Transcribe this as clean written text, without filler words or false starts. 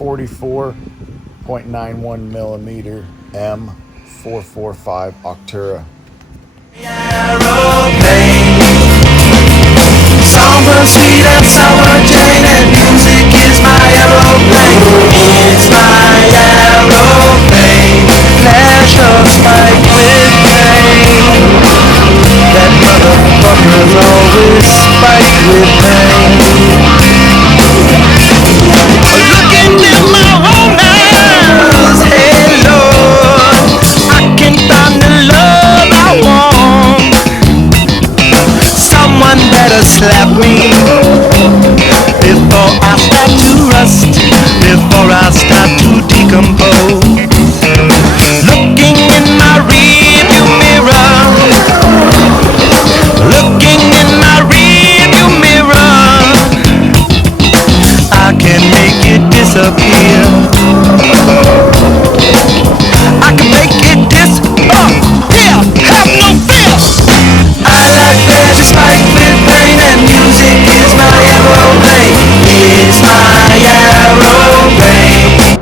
44.91 millimeter M445 Octura. Somber, sweet and sour Jane, and music is my aeroplane. It's my aeroplane. Pleasure spiked with pain. That motherfucker's always spiked with pain. Looking in my own eyes, hey Lord, I can find the love I want. Someone better slap me before I start to rust, before I start to decompose. Looking in my rearview mirror, looking in my rearview mirror, I can make it disappear. I can make it disappear. Have no fear. I like pleasure spiked with pain, and music is my aeroplane. It's my aeroplane.